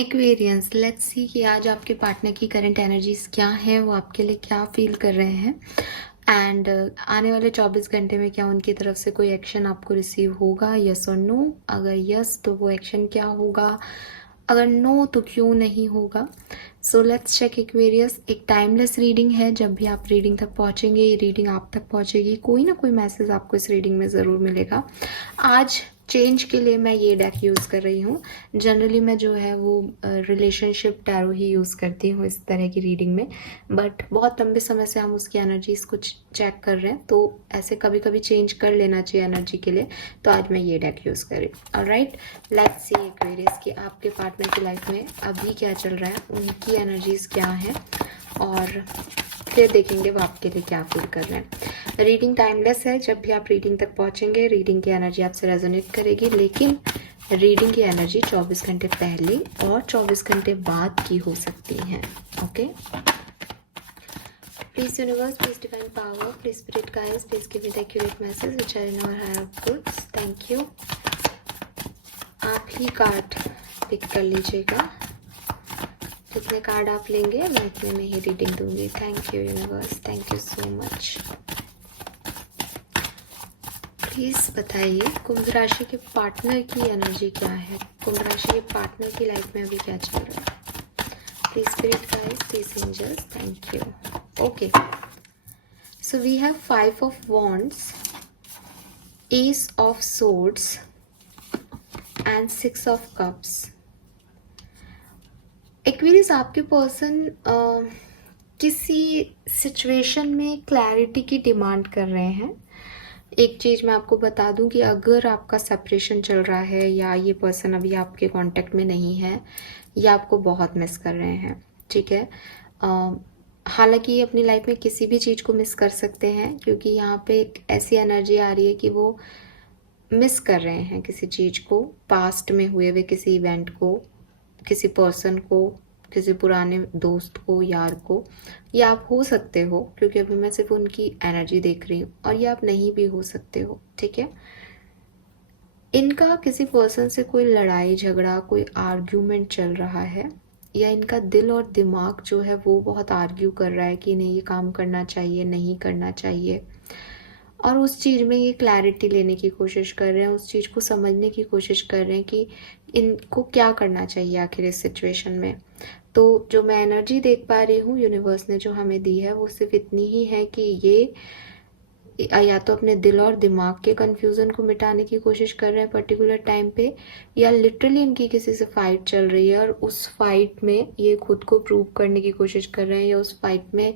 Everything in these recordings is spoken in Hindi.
एक्वेरियंस, लेट्स सी कि आज आपके पार्टनर की करंट एनर्जीज क्या है, वो आपके लिए क्या फील कर रहे हैं एंड आने वाले 24 घंटे में क्या उनकी तरफ से कोई एक्शन आपको रिसीव होगा, यस और नो। अगर यस तो वो एक्शन क्या होगा, अगर नो तो क्यों नहीं होगा। So let's check Aquarius. एक टाइमलेस रीडिंग है, जब भी आप रीडिंग तक पहुंचेंगे ये रीडिंग आप तक पहुंचेगी, कोई ना कोई मैसेज आपको इस रीडिंग में ज़रूर मिलेगा। आज चेंज के लिए मैं ये डेक यूज़ कर रही हूँ। जनरली मैं जो है वो रिलेशनशिप टैरो ही यूज़ करती हूँ इस तरह की रीडिंग में, बट बहुत लंबे समय से हम उसकी एनर्जीज को चेक कर रहे हैं, तो ऐसे कभी कभी चेंज कर लेना चाहिए एनर्जी के लिए। तो आज मैं ये डेक यूज़ कर रही हूँ। ऑलराइट, लेट्स सी एक्वेरियस कि आपके पार्टनर की लाइफ में अभी क्या चल रहा है, उनकी एनर्जीज क्या है, और फिर देखेंगे वो आपके लिए क्या फील कर रहे हैं। रीडिंग टाइमलेस है, जब भी आप रीडिंग तक पहुंचेंगे रीडिंग की एनर्जी आपसे रेजोनेट करेगी, लेकिन रीडिंग की एनर्जी 24 घंटे पहले और 24 घंटे बाद की हो सकती है। Okay, please universe, please divine power, please spirit guides, please give me the accurate message which are in our higher goods. Thank you. आप ही कार्ड पिक कर लीजिएगा, जितने कार्ड आप लेंगे मैं उतने में ही रीडिंग दूंगी। Thank you universe, thank you so much. Please बताइए कुंभ राशि के पार्टनर की एनर्जी क्या है, कुंभ राशि के पार्टनर की लाइफ में अभी क्या चल रहा है। Please spirit guides, please angels, thank you. Okay, so we have 5 of wands, ace of swords and 6 of cups. Aquarius, आपके पर्सन किसी सिचुएशन में क्लैरिटी की डिमांड कर रहे हैं। एक चीज़ मैं आपको बता दूं कि अगर आपका सेपरेशन चल रहा है या ये पर्सन अभी आपके कांटेक्ट में नहीं है या आपको बहुत मिस कर रहे हैं, ठीक है। हालांकि ये अपनी लाइफ में किसी भी चीज़ को मिस कर सकते हैं, क्योंकि यहाँ पे एक ऐसी एनर्जी आ रही है कि वो मिस कर रहे हैं किसी चीज़ को, पास्ट में हुए हुए किसी इवेंट को, किसी पर्सन को, किसी पुराने दोस्त को, यार को, या आप हो सकते हो, क्योंकि अभी मैं सिर्फ उनकी एनर्जी देख रही हूँ, और ये आप नहीं भी हो सकते हो, ठीक है। इनका किसी पर्सन से कोई लड़ाई झगड़ा, कोई आर्ग्यूमेंट चल रहा है, या इनका दिल और दिमाग जो है वो बहुत आर्ग्यू कर रहा है कि नहीं ये काम करना चाहिए, नहीं करना चाहिए, और उस चीज़ में ये क्लैरिटी लेने की कोशिश कर रहे हैं, उस चीज़ को समझने की कोशिश कर रहे हैं कि इनको क्या करना चाहिए आखिर इस सिचुएशन में। तो जो मैं एनर्जी देख पा रही हूँ यूनिवर्स ने जो हमें दी है वो सिर्फ इतनी ही है कि ये या तो अपने दिल और दिमाग के कंफ्यूजन को मिटाने की कोशिश कर रहे हैं पर्टिकुलर टाइम पे, या लिटरली इनकी किसी से फाइट चल रही है और उस फाइट में ये खुद को प्रूव करने की कोशिश कर रहे हैं, या उस फाइट में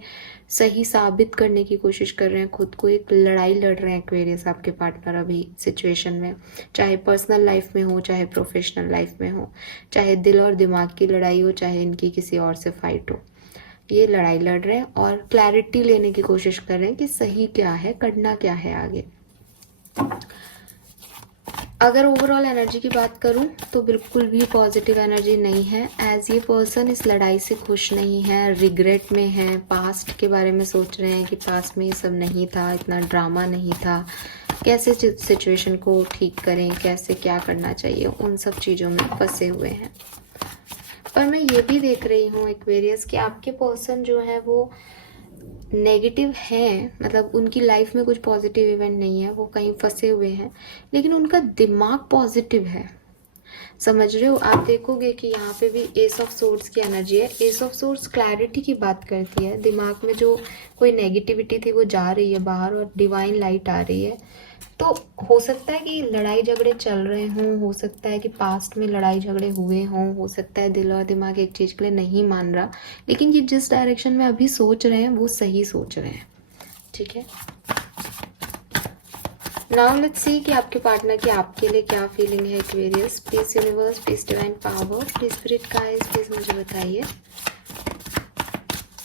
सही साबित करने की कोशिश कर रहे हैं खुद को। एक लड़ाई लड़ रहे हैं एक्वेरियस आपके पार्टनर अभी सिचुएशन में, चाहे पर्सनल लाइफ में हो, चाहे प्रोफेशनल लाइफ में हो, चाहे दिल और दिमाग की लड़ाई हो, चाहे इनकी किसी और से फाइट हो। ये लड़ाई लड़ रहे हैं और क्लैरिटी लेने की कोशिश कर रहे हैं कि सही क्या है, करना क्या है आगे। अगर ओवरऑल एनर्जी की बात करूं तो बिल्कुल भी पॉजिटिव एनर्जी नहीं है, एज ये पर्सन इस लड़ाई से खुश नहीं है, रिग्रेट में है, पास्ट के बारे में सोच रहे हैं कि पास्ट में ये सब नहीं था, इतना ड्रामा नहीं था, कैसे सिचुएशन को ठीक करें, कैसे क्या करना चाहिए, उन सब चीज़ों में फंसे हुए हैं। पर मैं ये भी देख रही हूँ एक्वेरियस कि आपके पर्सन जो है वो नेगेटिव है, मतलब उनकी लाइफ में कुछ पॉजिटिव इवेंट नहीं है, वो कहीं फंसे हुए हैं, लेकिन उनका दिमाग पॉजिटिव है। समझ रहे हो, आप देखोगे कि यहाँ पे भी एस ऑफ सोर्ड्स की एनर्जी है। एस ऑफ सोर्ड्स क्लैरिटी की बात करती है, दिमाग में जो कोई नेगेटिविटी थी वो जा रही है बाहर और डिवाइन लाइट आ रही है। तो हो सकता है कि लड़ाई झगड़े चल रहे हों, हो सकता है कि पास्ट में लड़ाई झगड़े हुए हों, हो सकता है दिल और दिमाग एक चीज़ के लिए नहीं मान रहा, लेकिन ये जिस डायरेक्शन में अभी सोच रहे हैं वो सही सोच रहे हैं, ठीक है। नाउ लेट्स सी कि आपके पार्टनर की आपके लिए क्या फीलिंग है Aquarius. Please universe, please divine power, please spirit guides, please मुझे बताइए।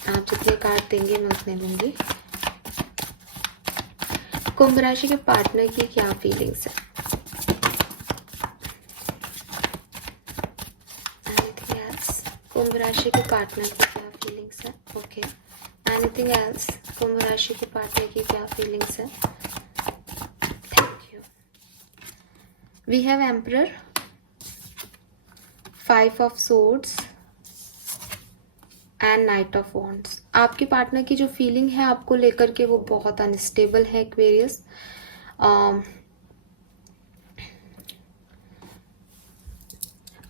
आप जितने कार्ड देंगे मैं उतने लूंगी। कुंभ राशि के पार्टनर की क्या फीलिंग्स है, एनीथिंग एल्स। कुंभ राशि के पार्टनर की क्या फीलिंग्स है, ओके। एनीथिंग एल्स, कुंभ राशि के पार्टनर की क्या फीलिंग्स है। Thank you. We have emperor, 5 of swords and knight of wands. आपके पार्टनर की जो फीलिंग है आपको लेकर के वो बहुत अनस्टेबल है एक्वेरियस।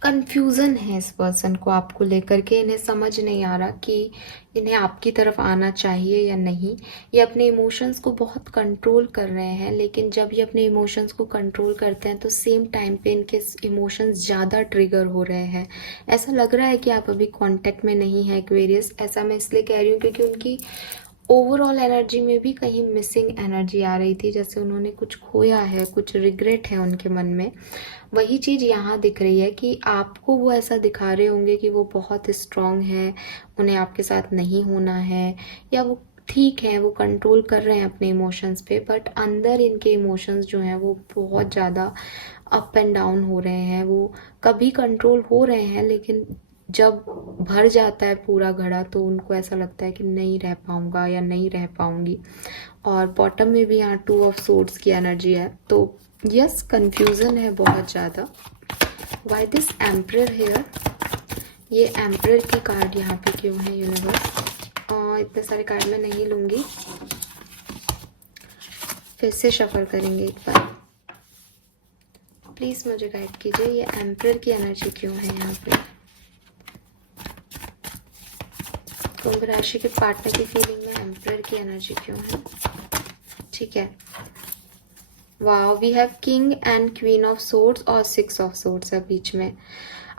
कंफ्यूजन है इस पर्सन को आपको लेकर के, इन्हें समझ नहीं आ रहा कि इन्हें आपकी तरफ आना चाहिए या नहीं। ये अपने इमोशंस को बहुत कंट्रोल कर रहे हैं, लेकिन जब ये अपने इमोशंस को कंट्रोल करते हैं तो सेम टाइम पे इनके इमोशंस ज़्यादा ट्रिगर हो रहे हैं। ऐसा लग रहा है कि आप अभी कांटेक्ट में नहीं है एक्वेरियस। ऐसा मैं इसलिए कह रही हूँ क्योंकि उनकी ओवरऑल एनर्जी में भी कहीं मिसिंग एनर्जी आ रही थी, जैसे उन्होंने कुछ खोया है, कुछ रिग्रेट है उनके मन में। वही चीज़ यहाँ दिख रही है कि आपको वो ऐसा दिखा रहे होंगे कि वो बहुत स्ट्रांग है, उन्हें आपके साथ नहीं होना है, या वो ठीक है, वो कंट्रोल कर रहे हैं अपने इमोशंस पे, बट अंदर इनके इमोशंस जो हैं वो बहुत ज़्यादा अप एंड डाउन हो रहे हैं। वो कभी कंट्रोल हो रहे हैं, लेकिन जब भर जाता है पूरा घड़ा तो उनको ऐसा लगता है कि नहीं रह पाऊंगा या नहीं रह पाऊंगी। और बॉटम में भी यहाँ 2 ऑफ सोर्ड्स की एनर्जी है, तो यस कंफ्यूजन है बहुत ज़्यादा। वाई दिस एम्परर हेयर, ये एम्परर की कार्ड यहाँ पे क्यों है यूनिवर्स? इतने सारे कार्ड मैं नहीं लूँगी, फिर से शफल करेंगे एक बार। प्लीज़ मुझे गाइड कीजिए, ये एम्परर की एनर्जी क्यों है यहाँ पे? कुंभ राशि के पार्टनर की फीलिंग में एम्परर की एनर्जी क्यों है? ठीक है, wow, we have king and queen of swords और 6 ऑफ सोर्ड्स है बीच में।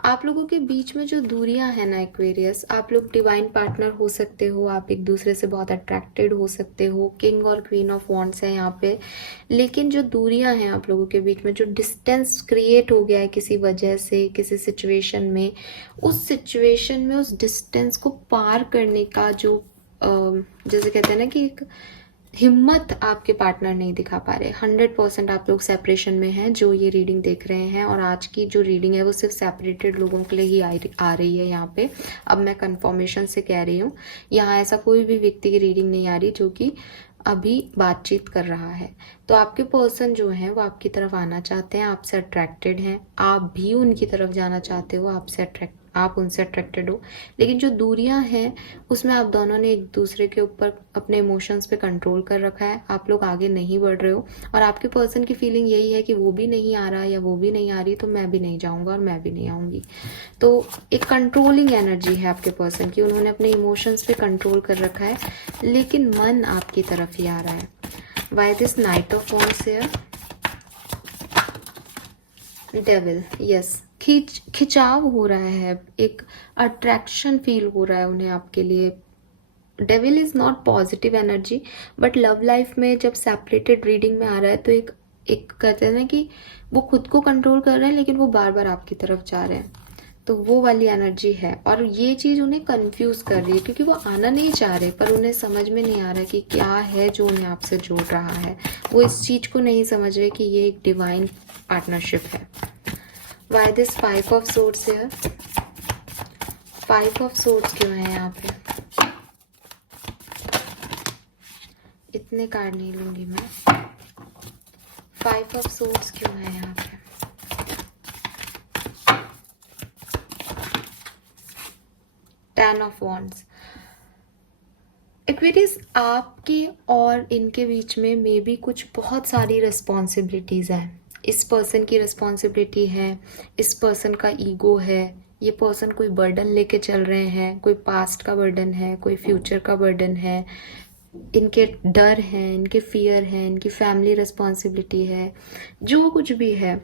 आप लोगों के बीच में जो दूरियां हैं ना एक्वेरियस, आप लोग डिवाइन पार्टनर हो सकते हो, आप एक दूसरे से बहुत अट्रैक्टेड हो सकते हो, किंग और क्वीन ऑफ वॉन्ड्स है यहाँ पे, लेकिन जो दूरियां हैं आप लोगों के बीच में, जो डिस्टेंस क्रिएट हो गया है किसी वजह से, किसी सिचुएशन में, उस सिचुएशन में उस डिस्टेंस को पार करने का जो जैसे कहते हैं ना कि एक हिम्मत आपके पार्टनर नहीं दिखा पा रहे। 100% आप लोग सेपरेशन में हैं जो ये रीडिंग देख रहे हैं, और आज की जो रीडिंग है वो सिर्फ सेपरेटेड लोगों के लिए ही आ रही है यहाँ पे। अब मैं कंफर्मेशन से कह रही हूँ, यहाँ ऐसा कोई भी व्यक्ति की रीडिंग नहीं आ रही जो कि अभी बातचीत कर रहा है। तो आपके पर्सन जो हैं वो आपकी तरफ आना चाहते हैं, आपसे अट्रैक्टेड हैं, आप भी उनकी तरफ जाना चाहते हो, आप उनसे अट्रैक्टेड हो, लेकिन जो दूरियां हैं उसमें आप दोनों ने एक दूसरे के ऊपर अपने इमोशंस पे कंट्रोल कर रखा है। आप लोग आगे नहीं बढ़ रहे हो, और आपके पर्सन की फीलिंग यही है कि वो भी नहीं आ रहा या वो भी नहीं आ रही तो मैं भी नहीं जाऊंगा और मैं भी नहीं आऊंगी। तो एक कंट्रोलिंग एनर्जी है आपके पर्सन की, उन्होंने अपने इमोशंस पे कंट्रोल कर रखा है, लेकिन मन आपकी तरफ ही आ रहा है। Why this night of wands here? Devil, yes, खिंचाव हो रहा है, एक अट्रैक्शन फील हो रहा है उन्हें आपके लिए। Devil is not positive energy, but love life में जब सेपरेटेड रीडिंग में आ रहा है तो एक कहते हैं ना कि वो खुद को कंट्रोल कर रहे हैं लेकिन वो बार बार आपकी तरफ जा रहे हैं, तो वो वाली एनर्जी है। और ये चीज़ उन्हें कंफ्यूज कर रही है क्योंकि वो आना नहीं चाह रहे, पर उन्हें समझ में नहीं आ रहा कि क्या है जो उन्हें आपसे जोड़ रहा है। वो इस चीज़ को नहीं समझ रहे कि ये एक डिवाइन पार्टनरशिप है। Why this 5 of swords here? 5 of swords क्यों है यहाँ पे? इतने कार्ड नहीं लूंगी मैं। 5 of swords क्यों है यहाँ पे? Ten of wands। एक्वेरियस, आपके और इनके बीच में मे बी कुछ बहुत सारी रिस्पॉन्सिबिलिटीज़ हैं। इस पर्सन की रिस्पॉन्सिबिलिटी है, इस पर्सन का ईगो है, ये पर्सन कोई बर्डन लेके चल रहे हैं, कोई पास्ट का बर्डन है, कोई फ्यूचर का बर्डन है, इनके डर हैं, इनके फियर हैं, इनकी फैमिली रिस्पॉन्सिबिलिटी है, जो कुछ भी है।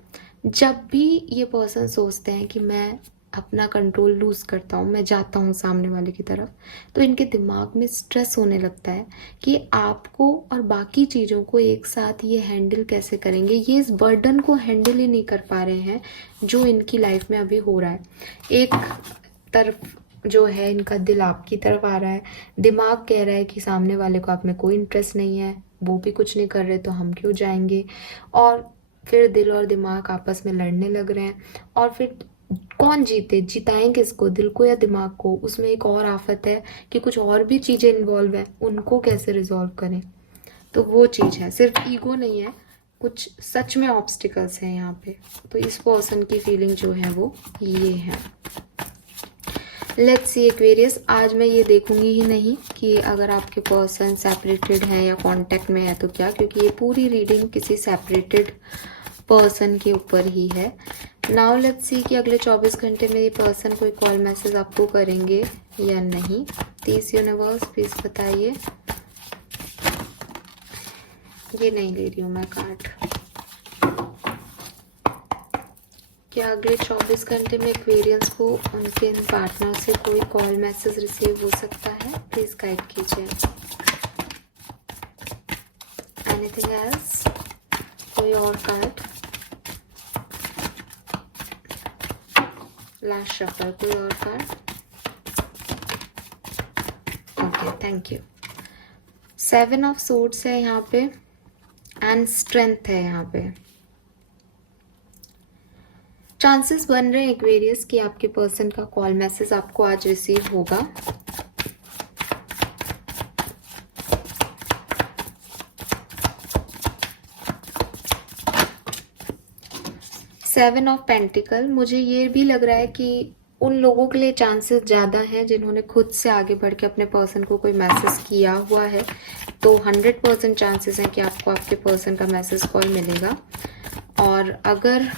जब भी ये पर्सन सोचते हैं कि मैं अपना कंट्रोल लूज़ करता हूँ, मैं जाता हूँ सामने वाले की तरफ, तो इनके दिमाग में स्ट्रेस होने लगता है कि आपको और बाकी चीज़ों को एक साथ ये हैंडल कैसे करेंगे। ये इस बर्डन को हैंडल ही नहीं कर पा रहे हैं जो इनकी लाइफ में अभी हो रहा है। एक तरफ जो है इनका दिल आपकी तरफ आ रहा है, दिमाग कह रहा है कि सामने वाले को आप में कोई इंटरेस्ट नहीं है, वो भी कुछ नहीं कर रहे तो हम क्यों जाएंगे, और फिर दिल और दिमाग आपस में लड़ने लग रहे हैं। और फिर कौन जीते, जिताएं किसको, दिल को या दिमाग को? उसमें एक और आफत है कि कुछ और भी चीज़ें इन्वॉल्व हैं, उनको कैसे रिजॉल्व करें। तो वो चीज़ है, सिर्फ ईगो नहीं है, कुछ सच में ऑब्स्टिकल्स हैं यहाँ पे। तो इस पर्सन की फीलिंग जो है वो ये है। लेट्स सी एक्वेरियस, आज मैं ये देखूंगी ही नहीं कि अगर आपके पर्सन सेपरेटेड है या कांटेक्ट में है तो क्या, क्योंकि ये पूरी रीडिंग किसी सेपरेटेड पर्सन के ऊपर ही है। नाउ लेट्स सी कि अगले 24 घंटे में ये पर्सन कोई कॉल मैसेज आपको करेंगे या नहीं। प्लीज यूनिवर्स प्लीज बताइए। ये नहीं ले रही हूँ मैं कार्ड। क्या अगले 24 घंटे में एक्वेरियंस को उनके इन पार्टनर से कोई कॉल मैसेज रिसीव हो सकता है? प्लीज गाइड कीजिए। Anything else? कोई और कार्ड? लास्ट शफल, कोई और card? Okay, thank you. 7 of swords है यहाँ पे एंड स्ट्रेंथ है यहाँ पे। चांसेस बन रहे हैं एक्वेरियस कि आपके पर्सन का कॉल मैसेज आपको आज रिसीव होगा। सेवन ऑफ पेंटिकल, मुझे ये भी लग रहा है कि उन लोगों के लिए चांसेस ज़्यादा हैं जिन्होंने खुद से आगे बढ़ के अपने पर्सन को कोई मैसेज किया हुआ है। तो 100% चांसेस हैं कि आपको आपके पर्सन का मैसेज कॉल मिलेगा। और अगर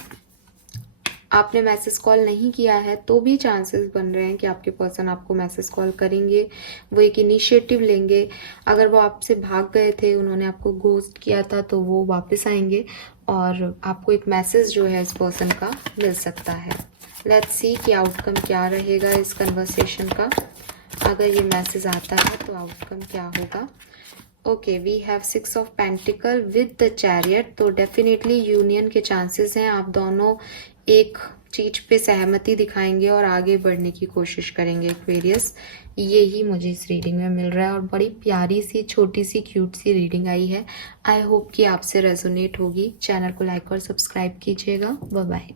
आपने मैसेज कॉल नहीं किया है तो भी चांसेस बन रहे हैं कि आपके पर्सन आपको मैसेज कॉल करेंगे, वो एक इनिशिएटिव लेंगे। अगर वो आपसे भाग गए थे, उन्होंने आपको घोस्ट किया था, तो वो वापस आएंगे और आपको एक मैसेज जो है इस पर्सन का मिल सकता है। लेट्स सी कि आउटकम क्या रहेगा इस कन्वर्सेशन का। अगर ये मैसेज आता है तो आउटकम क्या होगा। Okay, we have 6 of pentacle with the chariot. तो डेफिनेटली यूनियन के चांसेस हैं। आप दोनों एक चीज पे सहमति दिखाएंगे और आगे बढ़ने की कोशिश करेंगे एक्वेरियस। यही मुझे इस रीडिंग में मिल रहा है और बड़ी प्यारी सी छोटी सी क्यूट सी रीडिंग आई है। आई होप कि आपसे रेजोनेट होगी। चैनल को लाइक और सब्सक्राइब कीजिएगा। Bye bye.